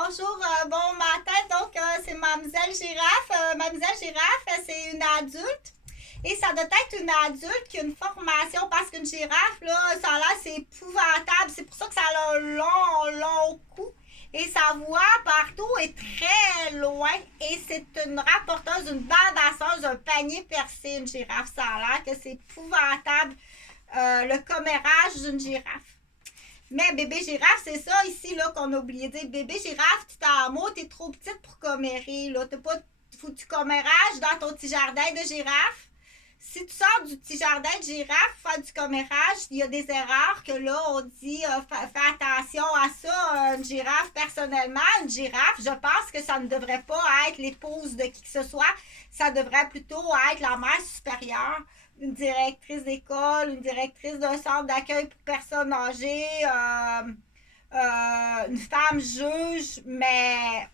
Bonjour, bon matin. Donc, c'est Mademoiselle Girafe. Mademoiselle Girafe, c'est une adulte. Et ça doit être une adulte qui a une formation parce qu'une girafe, là, ça a l'air, c'est épouvantable. C'est pour ça que ça a un long cou. Et sa voix partout est très loin. Et c'est une rapporteuse, une bandasseuse, un panier percé, une girafe. Ça a l'air que c'est épouvantable, le commérage d'une girafe. Mais bébé girafe, c'est ça ici là qu'on a oublié de dire. Bébé girafe, tu t'en mot, t'es trop petite pour commérer. Là. T'as pas foutu commérage dans ton petit jardin de girafe. Si tu sors du petit jardin de girafe, faire du commérage, il y a des erreurs que là, on dit, fais attention à ça. Une girafe, personnellement, une girafe, je pense que ça ne devrait pas être l'épouse de qui que ce soit. Ça devrait plutôt être la mère supérieure, une directrice d'école, une directrice d'un centre d'accueil pour personnes âgées, une femme juge, mais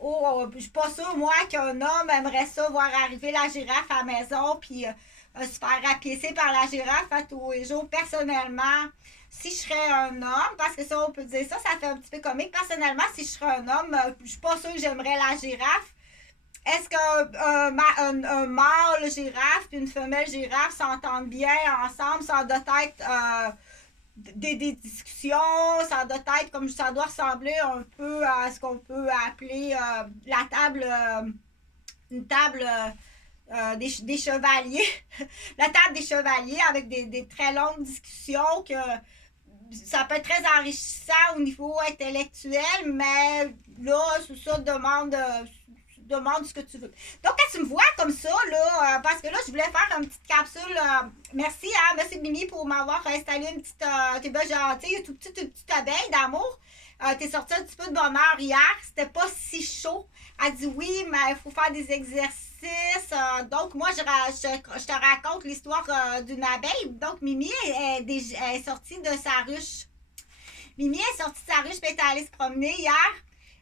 je suis pas sûre, moi, qu'un homme aimerait ça voir arriver la girafe à la maison, puis se faire rapiécer par la girafe à tous les jours. Personnellement, si je serais un homme, parce que ça, on peut dire ça, ça fait un petit peu comique. Personnellement, si je serais un homme, je suis pas sûre que j'aimerais la girafe. Est-ce qu'un mâle girafe et une femelle girafe s'entendent bien ensemble? Ça doit être des discussions, ça doit être comme ça doit ressembler un peu à ce qu'on peut appeler la table, une table des chevaliers, la table des chevaliers avec des très longues discussions que ça peut être très enrichissant au niveau intellectuel, mais là, ça demande ce que tu veux. Donc, quand tu me vois comme ça, là, parce que là, je voulais faire une petite capsule. Merci, hein, merci Mimi pour m'avoir installé une petite. T'es bien gentille, une petite abeille d'amour. T'es sortie un petit peu de bonne heure hier. C'était pas si chaud. Elle dit oui, mais il faut faire des exercices. Donc, moi, je te raconte l'histoire d'une abeille. Donc, Mimi est sortie de sa ruche. Mimi est sortie de sa ruche et est allée se promener hier.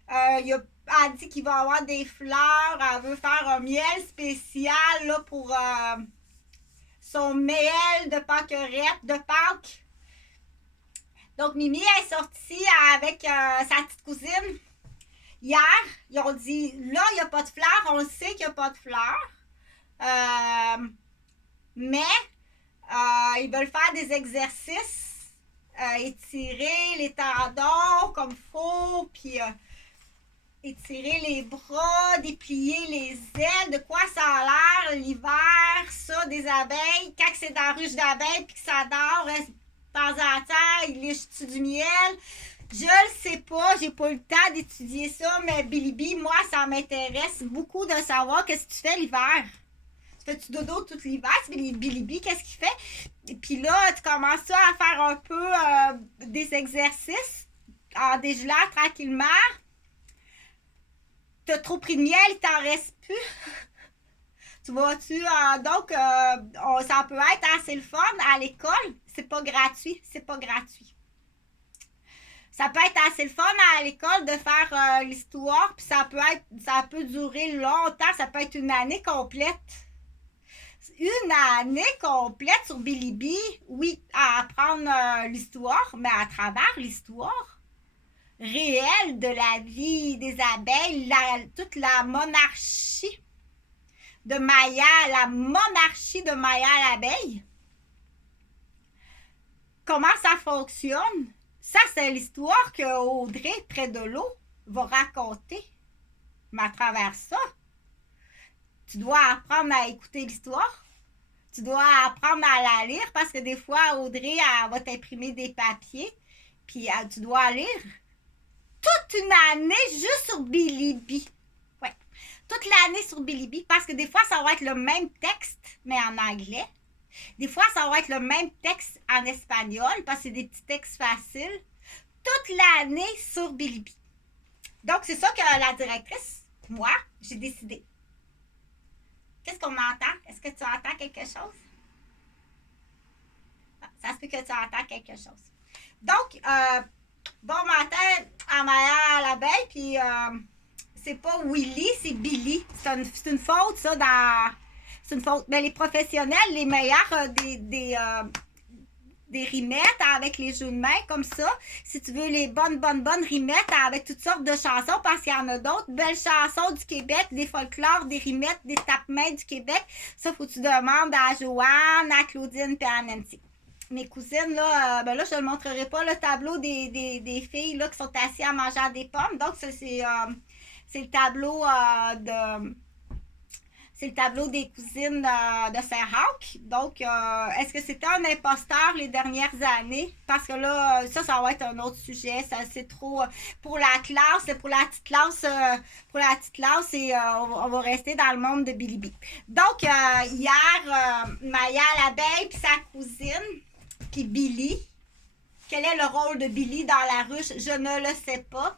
Elle dit qu'il va y avoir des fleurs. Elle veut faire un miel spécial là, pour son miel de Pâquerette, de Pâques. Donc, Mimi est sortie avec sa petite cousine. Hier, ils ont dit, là, il n'y a pas de fleurs. On le sait qu'il n'y a pas de fleurs. Mais ils veulent faire des exercices. Étirer les tendons comme il faut. Puis étirer les bras, déplier les ailes, de quoi ça a l'air l'hiver, ça, des abeilles, quand c'est dans la ruche d'abeilles puis que ça dort, de temps en temps, ils lichent du miel. Je le sais pas, j'ai pas eu le temps d'étudier ça, mais Bilibi, moi, ça m'intéresse beaucoup de savoir qu'est-ce que tu fais l'hiver. Tu fais-tu dodo tout l'hiver? Bilibi, qu'est-ce qu'il fait? Et puis là, tu commences ça à faire un peu des exercices en dégelant tranquillement. T'as trop pris de miel, il t'en reste plus. Tu vois-tu? Donc, ça peut être assez le fun à l'école. C'est pas gratuit. Ça peut être assez le fun à l'école de faire l'histoire, puis ça peut durer longtemps. Ça peut être une année complète. Une année complète sur Bilibi, oui, à apprendre l'histoire, mais à travers l'histoire réelle de la vie des abeilles, toute la monarchie de Maya, l'abeille. Comment ça fonctionne? Ça, c'est l'histoire que Audrey, près de l'eau, va raconter. Mais à travers ça, tu dois apprendre à écouter l'histoire. Tu dois apprendre à la lire parce que des fois, Audrey, elle va t'imprimer des papiers, puis tu dois lire toute une année juste sur Bilibi. Ouais. Toute l'année sur Bilibi parce que des fois, ça va être le même texte, mais en anglais. Des fois, ça va être le même texte en espagnol parce que c'est des petits textes faciles. Toute l'année sur Bilibi. Donc, c'est ça que la directrice, moi, j'ai décidé. Qu'est-ce qu'on entend? Est-ce que tu entends quelque chose? Ça se peut que tu entends quelque chose. Donc, bon matin à Maya à l'abeille, puis c'est pas Willy, c'est Billy. C'est une faute, ça, c'est une faute. Mais les professionnels, les meilleurs des rimettes avec les jeux de main comme ça. Si tu veux les bonnes rimettes avec toutes sortes de chansons, parce qu'il y en a d'autres belles chansons du Québec, des folklores, des rimettes, des tape-mains du Québec. Ça, faut que tu demandes à Joanne, à Claudine et à Nancy. Mes cousines, là, là, je ne montrerai pas le tableau des filles là, qui sont assises à manger des pommes. Donc, ça, c'est le tableau c'est le tableau des cousines de Saint-Roch. Donc, est-ce que c'était un imposteur les dernières années? Parce que là, ça va être un autre sujet. Ça, c'est trop pour la classe, pour la petite classe, et on va rester dans le monde de Billy B. Donc, hier, Maya l'abeille puis sa cousine, puis Billy. Quel est le rôle de Billy dans la ruche? Je ne le sais pas.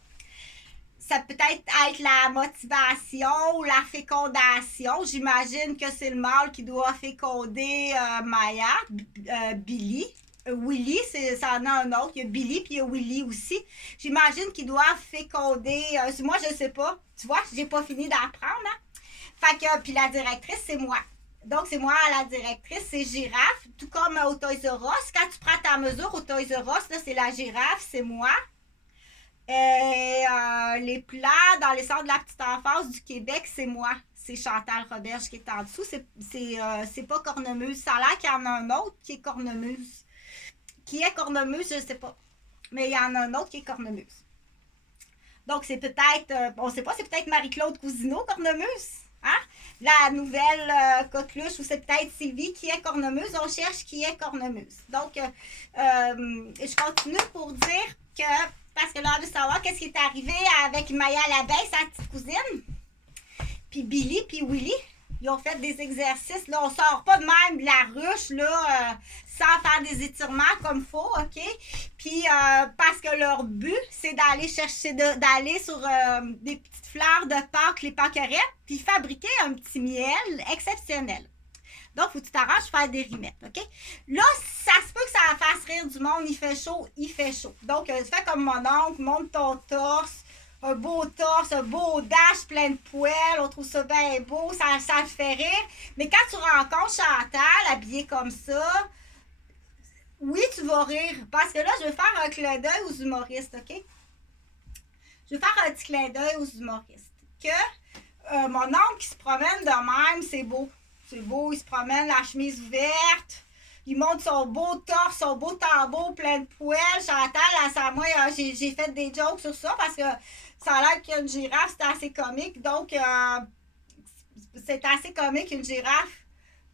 Ça peut être la motivation ou la fécondation. J'imagine que c'est le mâle qui doit féconder Maya, Billy. Willy, ça en a un autre. Il y a Billy puis il y a Willy aussi. J'imagine qu'ils doivent féconder. Moi, je ne sais pas. Tu vois, j'ai pas fini d'apprendre. Hein? Fait que, puis la directrice, c'est moi. Donc, c'est moi la directrice, c'est Girafe. Tout comme au Toys R Us. Quand tu prends ta mesure au Toys R Us, là, c'est la girafe, c'est moi. Et les plats dans les centres de la petite enfance du Québec, c'est moi. C'est Chantal Roberge qui est en dessous. C'est pas Cornemuse. Ça a l'air qu'il y en a un autre qui est Cornemuse. Qui est Cornemuse, je ne sais pas. Mais il y en a un autre qui est Cornemuse. Donc, c'est peut-être, on ne sait pas, c'est peut-être Marie-Claude Cousineau, Cornemuse. Hein? La nouvelle coqueluche, ou c'est peut-être Sylvie qui est Cornemuse. On cherche qui est Cornemuse. Donc, je continue pour dire que parce que là, on veut savoir qu'est-ce qui est arrivé avec Maya l'abeille, sa petite cousine. Puis Billy, puis Willy. Ils ont fait des exercices. Là, on sort pas de même de la ruche, là, sans faire des étirements comme faut, OK? Puis, parce que leur but, c'est d'aller chercher, d'aller sur des petites fleurs de Pâques, les Pâquerettes, puis fabriquer un petit miel exceptionnel. Donc, faut que tu t'arranges faire des rimettes, OK? Là, ça se peut que ça fasse rire du monde. Il fait chaud, il fait chaud. Donc, fais comme mon oncle, monte ton torse, un beau dash plein de poêles. On trouve ça bien beau, ça le fait rire. Mais quand tu rencontres Chantal, habillée comme ça, oui, tu vas rire. Parce que là, je vais faire un clin d'œil aux humoristes, OK? Je vais faire un petit clin d'œil aux humoristes. Que mon oncle qui se promène de même, c'est beau. C'est beau, il se promène, la chemise ouverte. Il monte son beau torse, son beau tambour plein de poêles. Chantal, moi, j'ai fait des jokes sur ça parce que ça a l'air qu'une girafe, c'est assez comique. Donc, c'est assez comique, une girafe.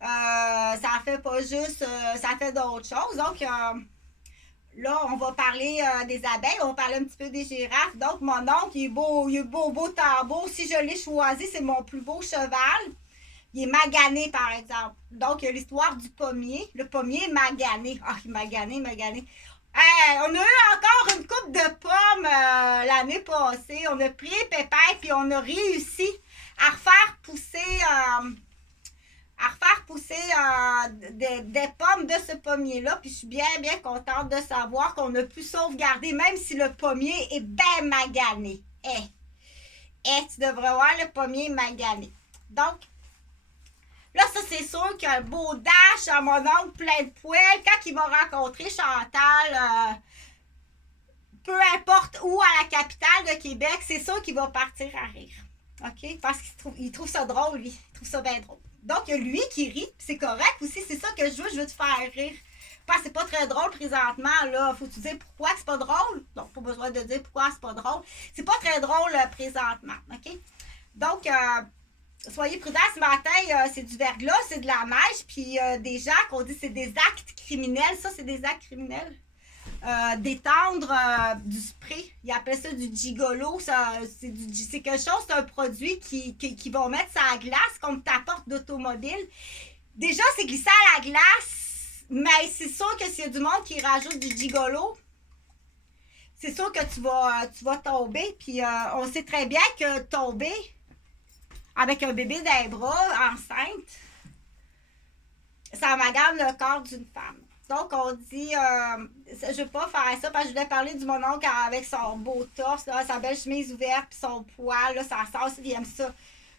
Ça fait pas juste, ça fait d'autres choses. Donc, là, on va parler des abeilles, on va parler un petit peu des girafes. Donc, mon oncle, il est beau tambour. Si je l'ai choisi, c'est mon plus beau cheval. Il est magané, par exemple. Donc, il y a l'histoire du pommier. Le pommier est magané. Ah, il est magané. On a eu encore une coupe de pommes l'année passée. On a pris pépère puis on a réussi à refaire pousser des pommes de ce pommier-là. Puis je suis bien contente de savoir qu'on a pu sauvegarder, même si le pommier est bien magané. Tu devrais voir le pommier magané. Donc, là, ça, c'est sûr qu'il y a un beau dash à mon oncle plein de poêles. Quand il va rencontrer Chantal, peu importe où à la capitale de Québec, c'est sûr qu'il va partir à rire. OK? Parce qu'il trouve ça drôle, lui. Il trouve ça bien drôle. Donc, il y a lui qui rit. C'est correct aussi. C'est ça que je veux te faire rire. Parce que c'est pas très drôle présentement. Là, faut-tu dire pourquoi c'est pas drôle? Donc, pas besoin de dire pourquoi c'est pas drôle. C'est pas très drôle présentement. OK? Donc, soyez prudents ce matin, c'est du verglas, c'est de la neige, puis des gens qu'on dit c'est des actes criminels. Ça, c'est des actes criminels. D'étendre du spray. Ils appellent ça du gigolo. C'est quelque chose, c'est un produit qui vont mettre ça à la glace comme ta porte d'automobile. Déjà, c'est glissé à la glace, mais c'est sûr que s'il y a du monde qui rajoute du gigolo, c'est sûr que tu vas tomber. Puis on sait très bien que tomber avec un bébé dans les bras, enceinte, ça magane le corps d'une femme. Donc, on dit, je ne veux pas faire ça parce que je voulais parler du mon oncle avec son beau torse, là, sa belle chemise ouverte, puis son poil, là, ça sort, il aime ça.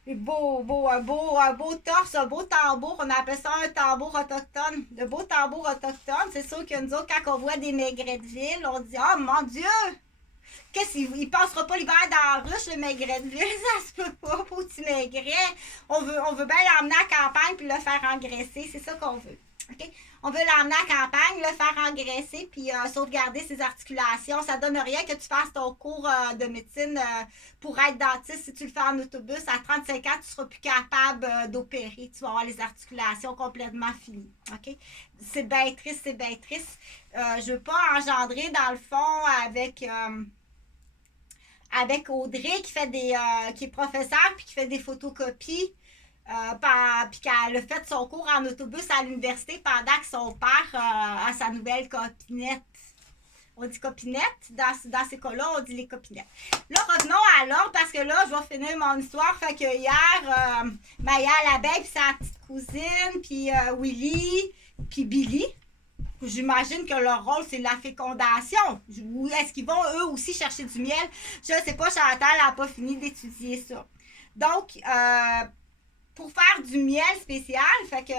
Un beau torse, un beau tambour. On appelle ça un tambour autochtone. Le beau tambour autochtone, c'est sûr que nous autres, quand on voit des maigrets de ville, on dit oh mon Dieu! Qu'est-ce qu'il passera pas l'hiver dans la ruche, le maigret de ville? Ça se peut pas, pour petit maigret. On veut bien l'emmener à la campagne puis le faire engraisser. C'est ça qu'on veut. Okay? On veut l'emmener à la campagne, le faire engraisser puis sauvegarder ses articulations. Ça donne rien que tu fasses ton cours de médecine pour être dentiste. Si tu le fais en autobus, à 35 ans, tu seras plus capable d'opérer. Tu vas avoir les articulations complètement finies. Okay? C'est bien triste, c'est bien triste. Je veux pas engendrer, dans le fond, avec Audrey qui fait qui est professeure puis qui fait des photocopies. Puis qu'elle a fait son cours en autobus à l'université pendant que son père a sa nouvelle copinette. On dit copinette. Dans ces cas-là, on dit les copinettes. Là, revenons à l'ordre parce que là, je vais finir mon histoire. Fait que hier, Maya l'abeille, puis sa petite cousine, puis Willy, puis Billy. J'imagine que leur rôle, c'est la fécondation. Ou est-ce qu'ils vont, eux aussi, chercher du miel? Je ne sais pas, Chantal n'a pas fini d'étudier ça. Donc, pour faire du miel spécial, fait que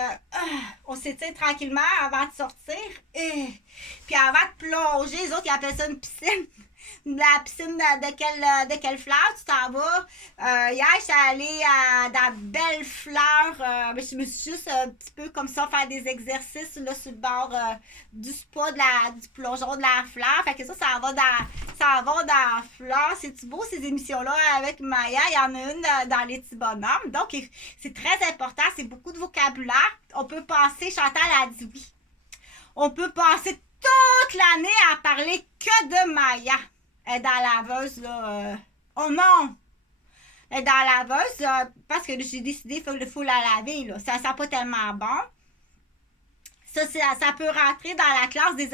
on s'étire tranquillement avant de sortir. Puis avant de plonger, les autres, ils appellent ça une piscine. La piscine de quelle fleur tu t'en vas? Hier, je suis allée dans Belle Fleur. Je me suis juste un petit peu comme ça faire des exercices là, sur le bord du spa, du plongeon de la fleur. Fait que ça va dans la fleur. C'est-tu beau ces émissions-là avec Maya? Il y en a une dans les petits bonhommes. Donc, c'est très important. C'est beaucoup de vocabulaire. On peut passer, Chantal a dit oui. On peut passer toute l'année à parler que de Maya. Elle est dans la laveuse, là. Oh non! Elle est dans la laveuse parce que j'ai décidé qu'il faut la laver, là. Ça sent pas tellement bon. Ça peut rentrer dans la classe des